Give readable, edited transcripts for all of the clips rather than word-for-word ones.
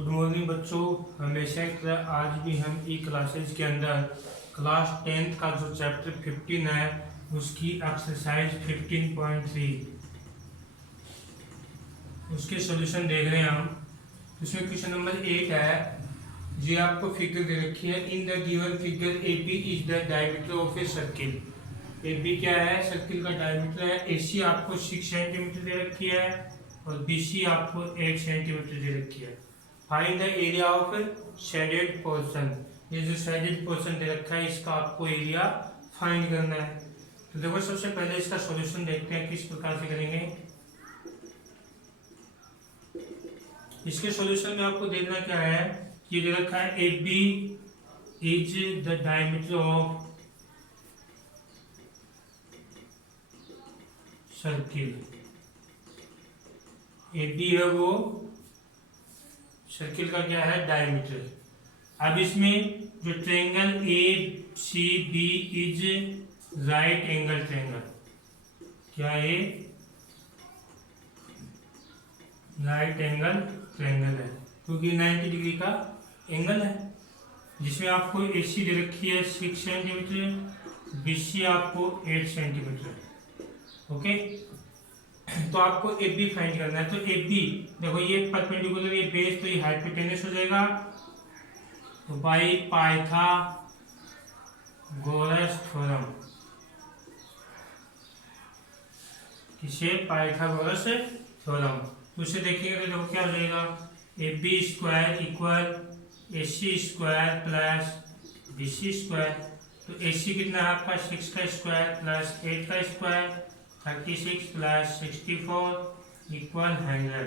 Good morning बच्चों। हमेशा की तरह आज भी हम ई क्लासेज के अंदर क्लास 10th का जो चैप्टर 15 है उसकी एक्सरसाइज 15.3 उसके सॉल्यूशन देख रहे हैं हम। उसमें क्वेश्चन नंबर 8 है। ये आपको फिगर दे रखी है। In the given figure A B is the diameter of a circle. A B क्या है? सर्किल का डायमीटर है। ए सी आपको 6 सेंटीमीटर दे रखी है और बी सी आपको 8 सेंटीमीटर दे रखी है। Find the area of shaded portion. ये जो शेडेड पोर्शन दे रखा है इसका आपको एरिया फाइंड करना है। तो देखो सबसे पहले इसका सॉल्यूशन देखते हैं किस प्रकार से करेंगे। इसके सॉल्यूशन में आपको देखना क्या है, ये दे रखा है A B is the diameter of circle. A B है वो सर्किल का क्या है? डायमीटर। अब इसमें जो triangle A C B is right angle triangle, क्या है? राइट एंगल ट्रायंगल है क्योंकि 90 डिग्री का एंगल है। जिसमें आपको ए सी दे रखी है 6 सेंटीमीटर, बी सी आपको 8 सेंटीमीटर। ओके, तो आपको ए बी फाइंड करना है। तो ए बी देखो ये परपेंडिकुलर, ये बेस, तो ये हाइपोटेनस हो जाएगा। तो बाई पाइथागोरस थ्योरम, किसे? Pythagoras theorem. उसे देखेंगे तो देखो क्या हो जाएगा, A B square equal A C square plus B C square. तो ए सी कितना है आपका? 6 का स्क्वायर प्लस 8 का स्क्वायर, 36 प्लस 64 इक्वल 100।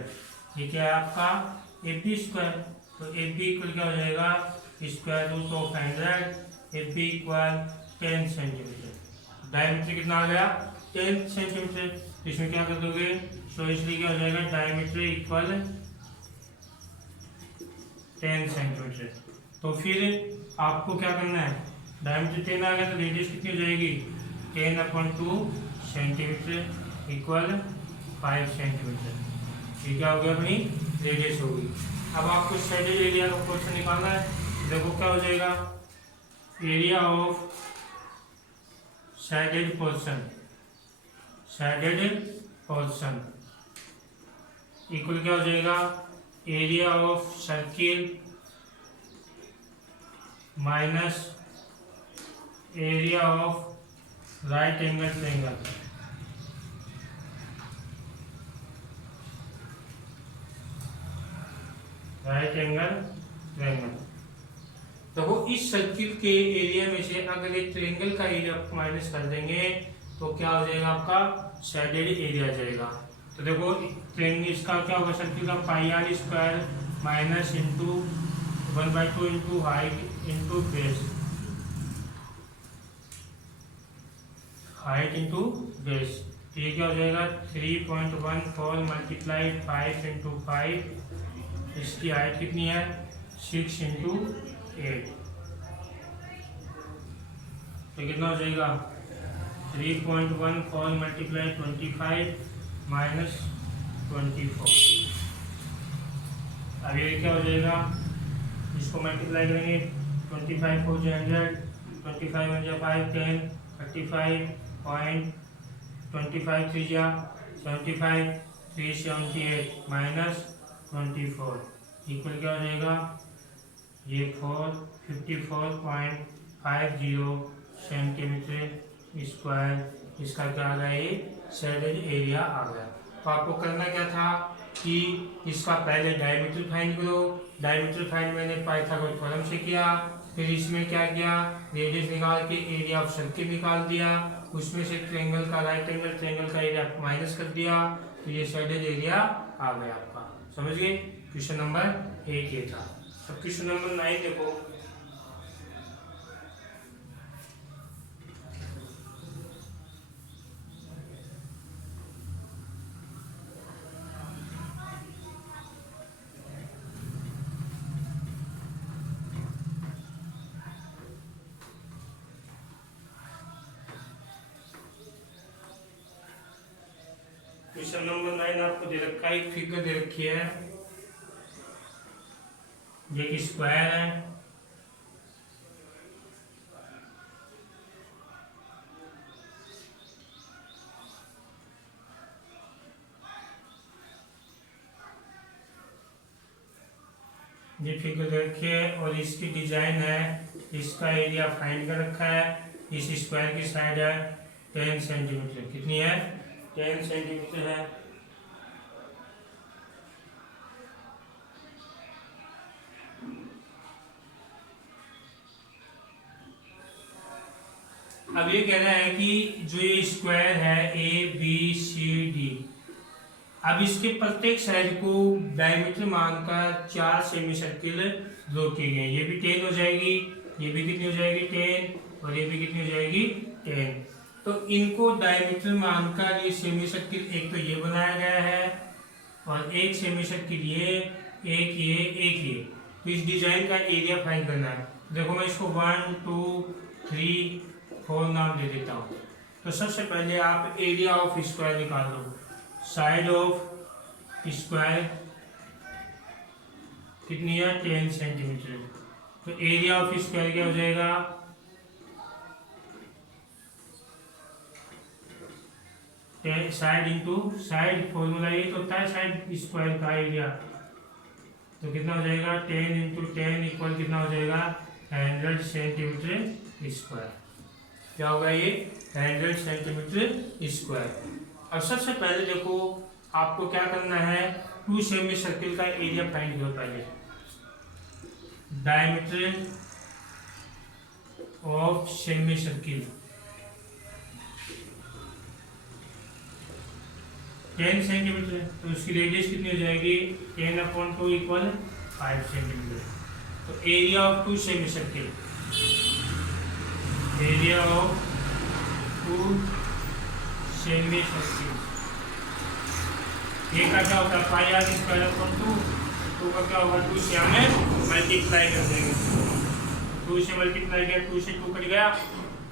ये क्या है आपका? A B square. तो ए बी इक्वल क्या हो जाएगा? Square root of 100। A B equal 10 centimetre. Diameter कितना आ गया? 10 सेंटीमीटर। इसमें क्या कर दोगे? तो इसलिए क्या हो जाएगा? Diameter equal 10 centimetre. तो फिर आपको क्या करना है? डायमीटर 10 आ गया तो रेडियस कितनी हो जाएगी? 10/2 सेंटीमीटर इक्वल 5 सेंटीमीटर। ये क्या हो गया? अपनी रेडियस होगी। अब आपको शेडेड एरिया का पोर्शन निकालना है। देखो क्या हो जाएगा, area of shaded portion, shaded portion equal क्या हो जाएगा? Area of circle minus area of right angle triangle. Right angle triangle. देखो इस सर्किल के एरिया में से अगर एक ट्रायंगल का एरिया माइनस कर देंगे तो क्या हो जाएगा? आपका शेडेड एरिया जाएगा। तो देखो ट्रायंगल इसका क्या होगा? सर्किल का pi r square minus into 1/2 into height into base, height into base. तो ये क्या हो जाएगा? 3.14 मल्टीप्लाइड 5 इंटू 5। इसकी हाइट कितनी है? 6 इंटू 8। तो कितना हो जाएगा? 3.14 मल्टीप्लाई 25 माइनस 24। अब ये क्या हो जाएगा? इसको मल्टीप्लाई करेंगे 25 4 100, 25 1 5 10, 35.25 3 75, 378 माइनस 24 इक्वल क्या हो जाएगा? ये 454.50 सेंटीमीटर स्क्वायर। इसका क्या आ गया? ये शेडेड एरिया आ गया। तो आपको करना क्या था कि इसका पहले डायमीटर फाइंड करो। डायमीटर फाइंड मैंने पाइथागोरस थ्योरम से किया। फिर इसमें क्या किया? रेडियस निकाल के एरिया ऑफ सर्किल निकाल दिया। उसमें से ट्रायंगल का, राइट एंगल ट्रायंगल का एरिया माइनस कर दिया। तो ये शेडेड एरिया आ गया आपका। समझ गए? क्वेश्चन नंबर 8 ये था। अब क्वेश्चन नंबर 9 देखो। क्वेश्चन नंबर 9 आपको दे रखा है, एक फिगर दे रखी है। ये एक स्क्वायर है, ये फिगर रखिए और इसकी डिजाइन है, इसका एरिया फाइंड कर रखा है। इस स्क्वायर की साइड है 10 सेंटीमीटर, कितनी है 10 सेंटीमीटर है। अब ये कह रहा है कि जो ये स्क्वायर है ABCD, अब इसके प्रत्येक साइड को डायमीटर मानकर 4 सेमी सर्किल ड्रॉ किए गए। ये भी 10 हो जाएगी, ये भी कितनी हो जाएगी 10, और ये भी कितनी हो जाएगी 10। तो इनको डायमीटर मानकर ये सेमी सर्किल एक तो ये बनाया गया है और एक सेमी सर्किल ये, एक ये। तो इस डिजाइन का एरिया फाइंड करना है। देखो मैं इसको 1 2 3 4 नाम दे देता हूँ। तो सबसे पहले आप एरिया ऑफ स्क्वायर निकाल लो। साइड ऑफ स्क्वायर कितनी है 10 सेंटीमीटर। तो एरिया ऑफ स्क्वायर क्या हो जाएगा, साइड इंटू साइड, फॉर्मूला ये तो होता है साइड स्क्वायर का एरिया। तो कितना हो जाएगा 10 इंटू 10 इक्वल कितना हो जाएगा 100 सेंटीमीटर स्क्वायर। क्या होगा ये 100 सेंटीमीटर स्क्वायर। अब सबसे पहले देखो आपको क्या करना है, 2 सेमी सर्किल का एरिया फाइंड करो। पहले diameter of semi circle 10 centimetre, तो उसकी रेडियस कितनी हो जाएगी 10/2 इक्वल 5 सेंटीमीटर। तो area of 2 semi circle, area of 2 semi circle, ये का क्या होता है पाई आर स्क्वायर अपॉन 2 का क्या होगा 2 से हमें मल्टीप्लाई कर देंगे। 2 से मल्टीप्लाई किया, 2 से 2 कट गया,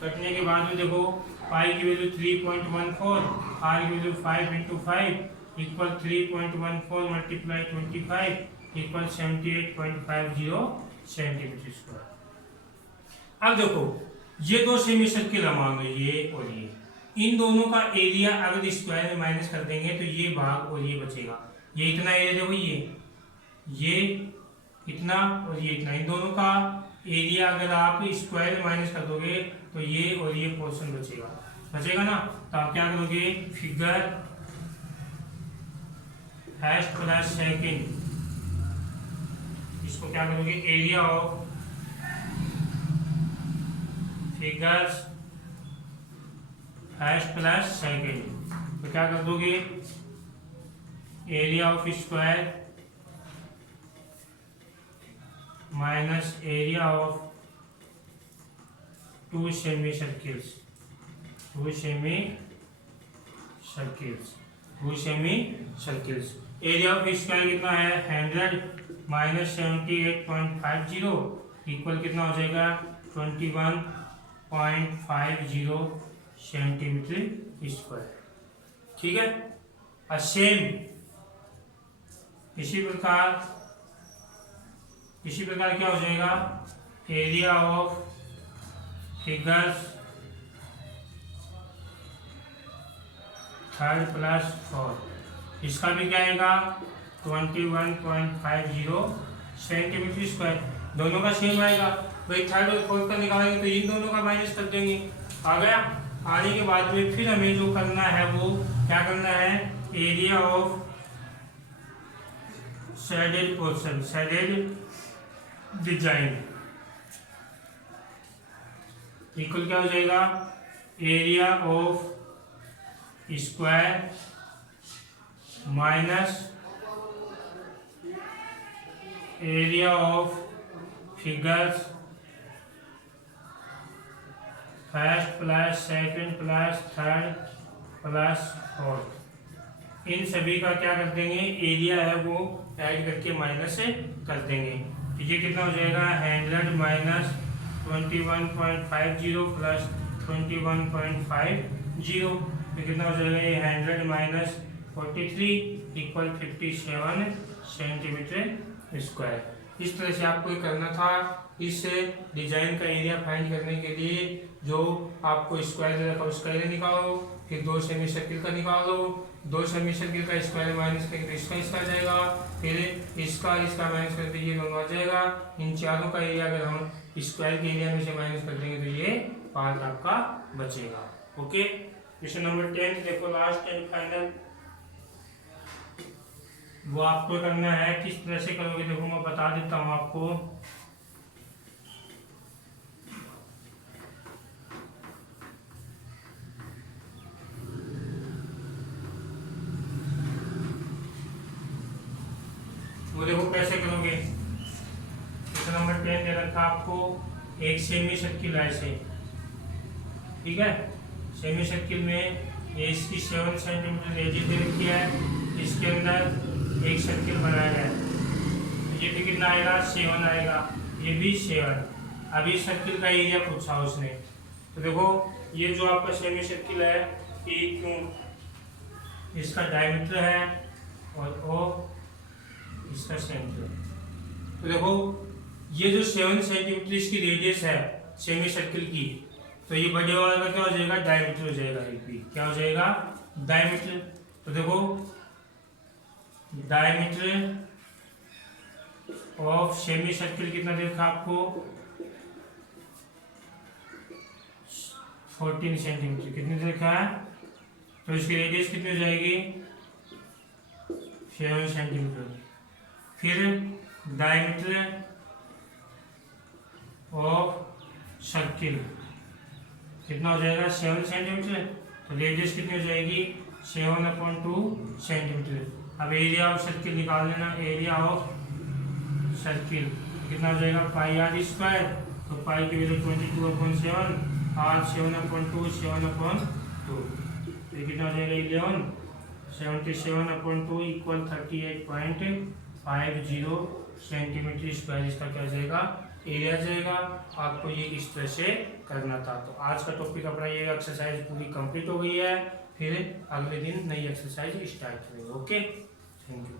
कटने के बाद में देखो पाई की वैल्यू 3.14, आर की value 5 into 5 equal 3.14 multiply 25 equal 78.50 centimetre square. अब देखो ये 2 सेमी सर्किल है, मान लो ये और ये, इन दोनों का एरिया अगर स्क्वायर में माइनस कर देंगे तो ये भाग और ये बचेगा। ये इतना एरिया देखो, ये इतना और ये इतना, इन दोनों का एरिया अगर आप स्क्वायर में माइनस कर दोगे तो ये और ये पोर्शन बचेगा ना। तो आप क्या करोगे, फिगर फर्स्ट प्लस सेकंड, इसको क्या करोगे area of figures first plus second, तो क्या कर दोगे area of square minus area of 2 semi circles, 2 semi circles. Area of square कितना है 100 माइनस 78.50 इक्वल कितना हो जाएगा 21.50 सेंटीमीटर स्क्वायर। ठीक है। और सेम इसी प्रकार क्या हो जाएगा area of figures third plus fourth, इसका भी क्या आएगा 21.50 सेंटीमीटर स्क्वायर। दोनों का सेम आएगा, भाई थर्ड और फोर्थ का निकालेंगे तो इन दोनों का माइनस कर देंगे। आ गया। आने के बाद में फिर हमें जो करना है वो क्या करना है area of shaded portion, shaded design equal क्या हो जाएगा area of square minus area of figures first plus second plus third plus fourth. इन सभी का क्या कर देंगे एरिया है वो ऐड करके माइनस से कर देंगे। तो ये कितना हो जाएगा 100 माइनस 21.50 प्लस 21.50, तो कितना हो जाएगा ये 100 माइनस 43 इक्वल 57 सेंटीमीटर स्क्वायर। इस तरह से आपको ये करना था। इस डिजाइन का एरिया फाइंड करने के लिए जो आपको स्क्वायर दे रखा है उसका एरिया निकालो, फिर 2 सेमी सर्किल का निकालो, 2 सेमी सर्किल का स्क्वायर माइनस करके तो इसका आ जाएगा, फिर इसका माइनस करके ये दोनों आ जाएगा। इन चारों का एरिया अगर हम स्क्वायर के एरिया में से माइनस कर देंगे तो ये पार्ट आपका बचेगा। ओके, क्वेश्चन नंबर 10 देखो, लास्ट एंड फाइनल, वो आपको करना है। किस तरह से करोगे देखो मैं बता देता हूँ आपको। वो देखो कैसे करोगे। क्वेश्चन नंबर 10 दे रखा आपको, एक सेमी सर्किल ऐसे, ठीक है। सेमी सर्किल में ये इसकी 7 सेंटीमीटर रेडियस दे रखी है, इसके अंदर एक सर्किल बनाया है, ये भी कितना आएगा 7 आएगा, ये भी 7। अभी सर्किल का एरिया पूछा उसने, तो देखो ये जो आपका सेमी सर्किल है पी क्यू, इसका डायमीटर है और ओ इसका सेंटर। तो देखो ये जो 7 सेंटीमीटर इसकी रेडियस है सेमी सर्किल की, तो ये बड़े वाले का क्या हो जाएगा, डायमीटर हो जाएगा। क्या हो जाएगा, डायमीटर। तो देखो डायमीटर ऑफ सेमी सर्किल कितना देखा आपको, 14 सेंटीमीटर कितनी देखा है, तो इसकी रेडियस कितनी हो जाएगी 7 सेंटीमीटर। फिर डायमीटर ऑफ सर्किल कितना हो जाएगा 7 सेंटीमीटर, तो रेडियस कितनी हो जाएगी 7/2 सेंटीमीटर। अब एरिया ऑफ सर्किल निकाल लेना, एरिया ऑफ सर्किल कितना हो जाएगा πr², तो पाई की वैल्यू 22/7, r 7/2 7/2, ये कितना हो जाएगा 11, 77/2 = 38.50 सेंटीमीटर स्क्वायर इसका क्या जाएगा, एरिया जाएगा। आपको ये इस तरह से करना था। तो आज का टॉपिक अपना ये एक्सरसाइज पूरी कंप्लीट हो गई है, फिर अगले दिन नई एक्सरसाइज स्टार्ट करेंगे। Okay, thank you.